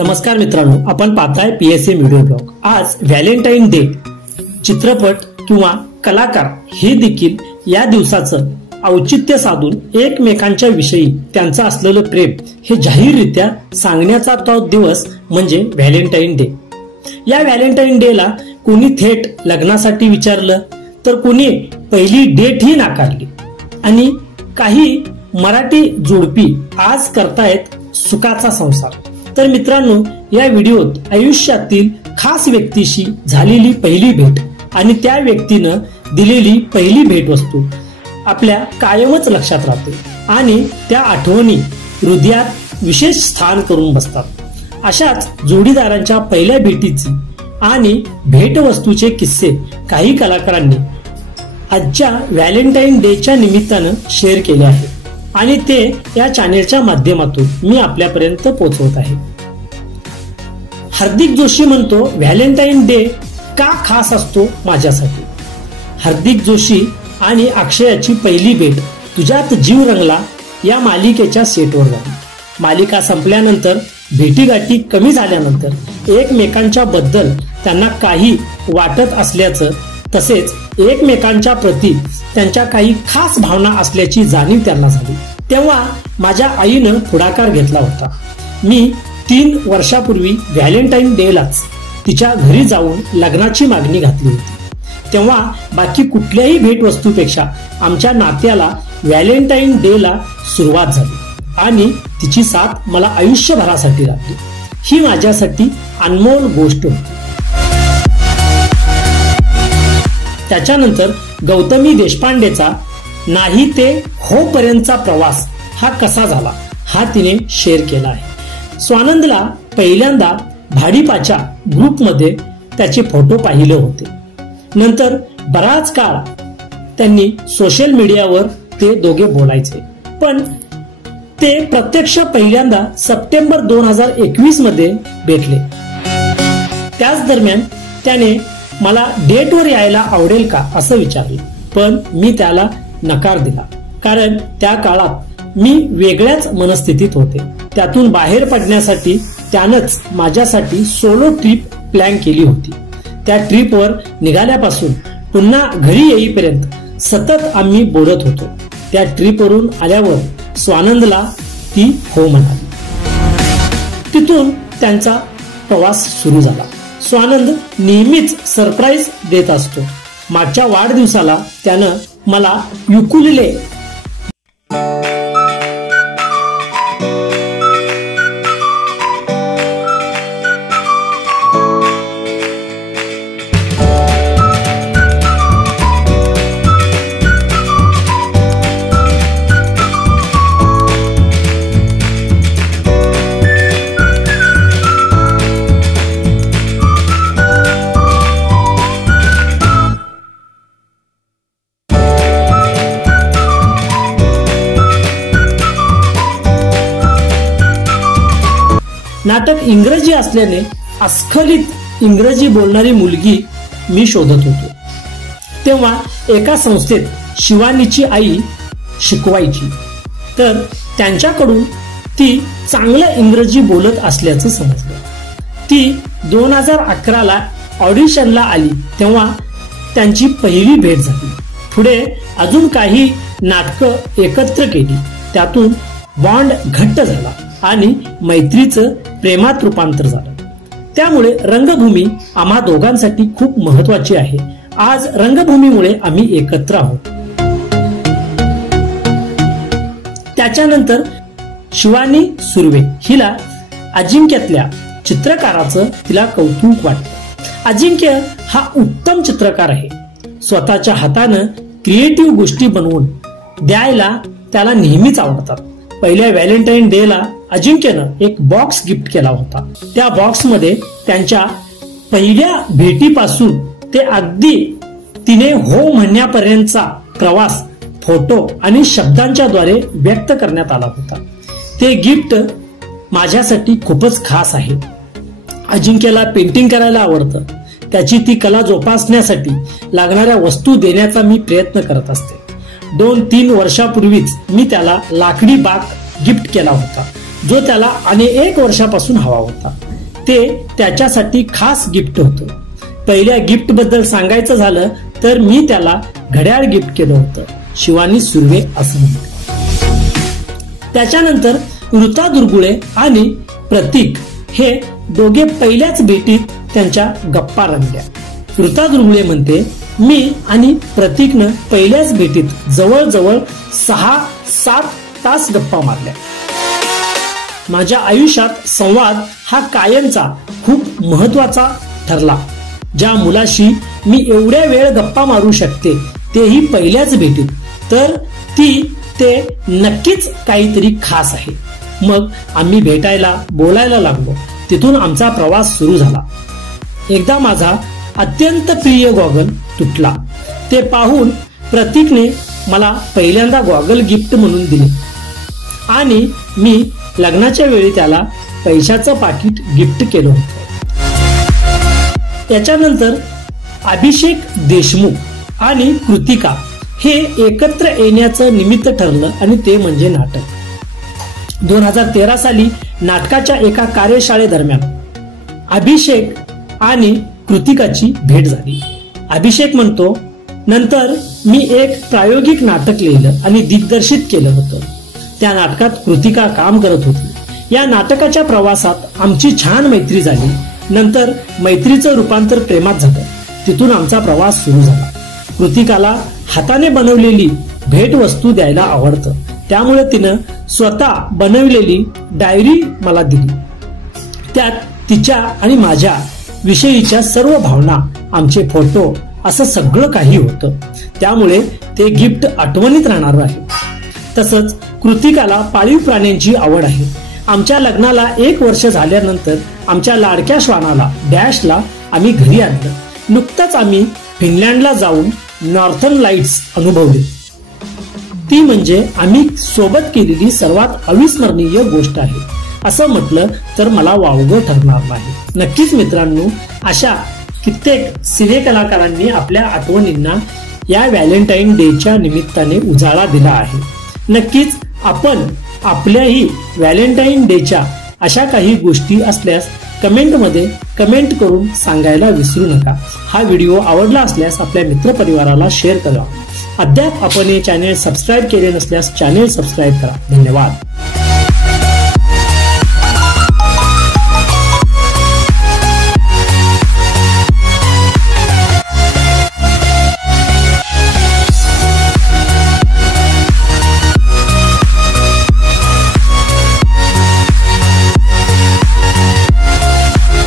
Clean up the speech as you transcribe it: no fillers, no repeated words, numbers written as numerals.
नमस्कार मित्रांनो, आपण पाहताय PSM व्हिडिओ ब्लॉग। आज व्हॅलेंटाईन डे चित्रपट किंवा कलाकार हे देखील या दिवसाचं औचित्य साधून एकमेकांच्या विषयी त्यांचं असलेलं प्रेम हे जाहीररित्या सांगण्याचा तो दिवस म्हणजे व्हॅलेंटाईन डे। या व्हॅलेंटाईन डेला कोणी थेट लग्नासाठी विचारलं तर कोणी पहिली डेट ही नाकारली आणि काही मराठी जोडपी आज करतायत सुखाचा संसार। तर मित्रांनो, या व्हिडिओत आयुष्यातील खास व्यक्तीशी झालेली पहिली भेट आणि त्या व्यक्तीनं दिलेली पहिली भेटवस्तू आपल्या कायमच लक्षात राहते आणि त्या आठवणी हृदयात विशेष स्थान करून बसतात। अशाच जोडीदारांच्या पहिल्या भेटीची आणि भेटवस्तूचे किस्से काही कलाकारांनी आजच्या व्हॅलेंटाईन डेच्या निमित्तानं शेअर केले आहेत आणि ते या चॅनेलच्या माध्यमातून मी आपल्यापर्यंत पोहोचवत आहे। हार्दिक जोशी म्हणतो, व्हॅलेंटाईन डे का खास असतो माझ्यासाठी। हार्दिक जोशी आणि अक्षयाची पहिली भेट तुझ्यात जीव रंगला या मालिकेच्या सेटवर झाली। मालिका संपल्यानंतर भेटीगाठी कमी झाल्यानंतर एकमेकांच्या बद्दल त्यांना काही वाटत असल्याचं तसेच एकमेकांच्या प्रती त्यांच्या काही खास भावना असल्याची जाणीव त्यांना झाली। तेव्हा माझ्या आईनं पुढाकार घेतला होता। मी 3 वर्षापूर्वी व्हॅलेंटाईन डेलाच तिच्या घरी जाऊन लग्नाची मागणी घातली होती। तेव्हा बाकी कुठल्याही भेटवस्तूपेक्षा आमच्या नात्याला व्हॅलेंटाईन डेला सुरुवात झाली आणि तिची साथ मला आयुष्यभरासाठी राहते। ही माझ्यासाठी अनमोल गोष्ट होती। त्याच्यानंतर गौतमी देशपांडेचा नाही ते हो पर्यंतचा प्रवास हा कसा झाला हा तिने शेअर केला आहे। स्वानंदला पहिल्यांदा भाडीपाच्या ग्रुपमध्ये त्याचे फोटो पाहिले होते। नंतर बराच काळ त्यांनी सोशल मीडियावर ते दोघे बोलायचे, पण ते प्रत्यक्ष पहिल्यांदा सप्टेंबर 2021 मध्ये भेटले। त्याच दरम्यान त्याने मला डेटवर यायला आवडेल का असं विचारलं, पण मी त्याला नकार दिला कारण त्या काळात मी वेगळ्याच मनस्थितीत होते। त्यातून बाहेर पडण्यासाठी त्यानंच माझ्यासाठी सोलो ट्रिप प्लॅन केली होती। त्या ट्रिपवर निघाल्यापासून पुन्हा घरी येईपर्यंत सतत आम्ही बोलत होतो। त्या ट्रिपवरून आल्यावर स्वानंदला ती हो म्हणाली। तिथून त्यांचा प्रवास सुरू झाला। स्वानंद नेहमीच सरप्राईज देत असतो। मागच्या वाढदिवसाला त्यानं मला युकुलेले नाटक इंग्रजी असल्याने अस्खलित इंग्रजी बोलणारी मुलगी मी शोधत होतो। तेव्हा एका संस्थेत शिवानीची आई शिकवायची, तर त्यांच्याकडून ती चांगलं इंग्रजी बोलत असल्याचं समजलं। ती 2011ला ऑडिशनला आली तेव्हा त्यांची पहिली भेट झाली। पुढे अजून काही नाटकं एकत्र केली, त्यातून बॉन्ड घट्ट झाला आणि मैत्रीचं प्रेमात रूपांतर झालं। त्यामुळे रंगभूमी आम्हा दोघांसाठी खूप महत्वाची आहे। आज रंगभूमीमुळे आम्ही एकत्र आहोत। त्याच्यानंतर शिवानी सुर्वे हिला अजिंक्यातल्या चित्रकाराचं तिला कौतुक वाटतं। अजिंक्य हा उत्तम चित्रकार आहे। स्वतःच्या हातानं क्रिएटिव्ह गोष्टी बनवून द्यायला त्याला नेहमीच आवडतात। पहिल्या व्हॅलेंटाईन डेला अजिंक्यनं एक बॉक्स गिफ्ट केला होता। त्या बॉक्समध्ये त्यांच्या पहिल्या भेटीपासून ते अगदी तिने हो म्हणण्यापर्यंतचा प्रवास फोटो आणि शब्दांच्या द्वारे व्यक्त करण्यात आला होता। ते गिफ्ट माझ्यासाठी खूपच खास आहे। अजिंक्यला पेंटिंग करायला आवडतं। त्याची ती कला जोपासण्यासाठी लागणाऱ्या वस्तू देण्याचा मी प्रयत्न करत असते। 2-3 वर्षापूर्वीच मी त्याला लाकडी बाग गिफ्ट केला होता, जो त्याला अनेक वर्षापासून हवा होता। ते त्याच्यासाठी खास गिफ्ट होतं. पहिल्या गिफ्ट बद्दल सांगायचं झालं तर मी त्याला घड्याळ गिफ्ट केलं होतं. शिवानी सुर्वे असं म्हणते. त्याच्यानंतर ऋता दुर्गुळे आणि प्रतीक हे दोघे पहिल्याच भेटीत त्यांच्या गप्पा रंगल्या. ऋता दुर्गुळे म्हणते, मी आणि प्रतीकनं पहिल्याच भेटीत जवळजवळ 6-7 तास गप्पा मारल्या. माझ्या आयुष्यात संवाद हा कायमचा खूप महत्वाचा ठरला. ज्या मुलाशी मी एवढ्या वेळ गप्पा मारू शकते तेही पहिल्याच भेटीत, तर ते नक्कीच काहीतरी खास आहे. मग आम्ही भेटायला बोलायला लागलो. तिथून आमचा प्रवास सुरू झाला. एकदा माझा अत्यंत प्रिय गॉगल तुटला. ते पाहून प्रतीकने मला पहिल्यांदा गॉगल गिफ्ट म्हणून दिले आणि मी लग्नाच्या वेळी त्याला पैशाचं पाकिट गिफ्ट केलं होतं. त्याच्यानंतर अभिषेक देशमुख आणि कृतिका हे एकत्र येण्याचं निमित्त ठरलं आणि ते म्हणजे नाटक. 2013 साली नाटकाच्या एका कार्यशाळेदरम्यान अभिषेक आणि कृतिकाची भेट झाली. अभिषेक म्हणतो, नंतर मी एक प्रायोगिक नाटक लिहिलं आणि दिग्दर्शित केलं होतं. त्या नाटकात कृतिका काम करत होती. या नाटकाच्या प्रवासात आमची छान मैत्री झाली. नंतर मैत्रीचं रूपांतर प्रेमात झालं. तिथून आमचा प्रवास सुरू झाला. कृतिकाला हाताने बनवलेली भेटवस्तू द्यायला आवडतं, त्यामुळे तिनं स्वतः बनवलेली डायरी मला दिली. त्यात तिच्या आणि माझ्या विषयीच्या सर्व भावना, आमचे फोटो असं सगळं काही होतं. त्यामुळे ते गिफ्ट आठवणीत राहणार आहे. तसंच कृतिकाला पाळीव प्राण्यांची आवड आहे. आमच्या लग्नाला 1 वर्ष झाल्यानंतर आमच्या लाडक्या श्वानाला डॅशला आम्ही घरी आणलं. नुकतंच आम्ही फिनलँडला जाऊन नॉर्थर्न लाईट्स अनुभवले. ती म्हणजे आम्ही सोबत केलेली सर्वात अविस्मरणीय गोष्ट आहे. असं म्हटलं तर मला वावगं ठरणार नाही. नक्कीच मित्रांनो, अशा कित्येक सिने कलाकारांनी आपल्या आठवणींना या व्हॅलेंटाईन डेच्या निमित्ताने उजाळा दिला आहे. नक्कीच आपण आपल्याही व्हॅलेंटाईन डेच्या अशा काही गोष्टी असल्यास कमेंटमध्ये कमेंट करून सांगायला विसरू नका. हा व्हिडिओ आवडला असल्यास आपल्या मित्रपरिवाराला शेअर करा. अद्याप आपण हे चॅनेल सबस्क्राईब केले नसल्यास चॅनेल सबस्क्राईब करा. धन्यवाद.